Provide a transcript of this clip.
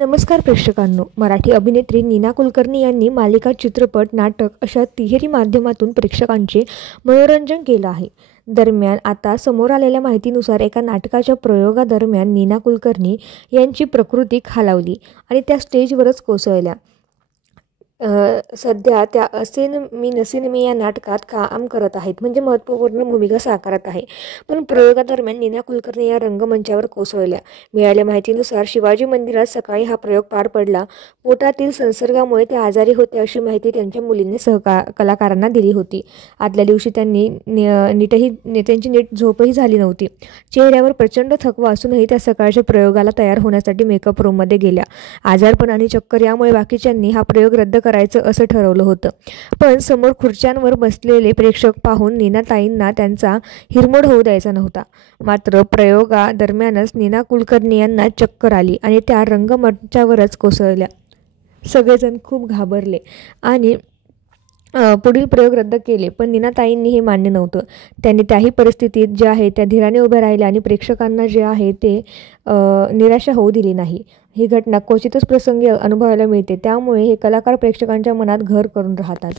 नमस्कार प्रेक्षकांनो. मराठी अभिनेत्री नीना कुलकर्णी यांनी मालिका, चित्रपट, नाटक अशा तिहेरी माध्यमातून प्रेक्षकांचे मनोरंजन केलं आहे. दरम्यान आता समोर आलेल्या माहितीनुसार एका नाटकाच्या प्रयोगादरम्यान नीना कुलकर्णी यांची प्रकृती खालावली आणि त्या स्टेजवरच कोसळल्या. सध्या त्या असेन मी नसीन मी या नाटकात काम करत आहेत, म्हणजे महत्त्वपूर्ण भूमिका साकारत आहे. पण प्रयोगादरम्यान नीना कुलकर्णी या रंगमंचावर कोसळल्या. मिळालेल्या माहितीनुसार शिवाजी मंदिरात सकाळी हा प्रयोग पार पडला. पोटातील संसर्गामुळे त्या आजारी होत्या अशी माहिती त्यांच्या मुलींनी कलाकारांना दिली होती. आदल्या दिवशी त्यांची नीट झोपही झाली नव्हती. चेहऱ्यावर प्रचंड थकवा असूनही त्या सकाळच्या प्रयोगाला तयार होण्यासाठी मेकअप रूममध्ये गेल्या. आजारपण आणि चक्कर यामुळे बाकीच्यांनी हा प्रयोग रद्द करायचं असं ठरवलं होतं. पण समोर खुर्च्यांवर बसलेले प्रेक्षक पाहून नीनाताईंना त्यांचा हिरमोड होऊ द्यायचा नव्हता. मात्र प्रयोगादरम्यानच नीना कुलकर्णी यांना चक्कर आली आणि त्या रंगमंचावरच कोसळल्या. सगळेजण खूप घाबरले आणि पुढील प्रयोग रद्द केले. पण नीनाताईंनी हे मान्य नव्हतं. त्यांनी त्याही परिस्थितीत जे आहे त्या धीराने उभ्या राहिल्या आणि प्रेक्षकांना जे आहे ते निराशा होऊ दिली नाही. ही घटना क्वचितच प्रसंगी अनुभवायला मिळते. त्यामुळे हे कलाकार प्रेक्षकांच्या मनात घर करून राहतात.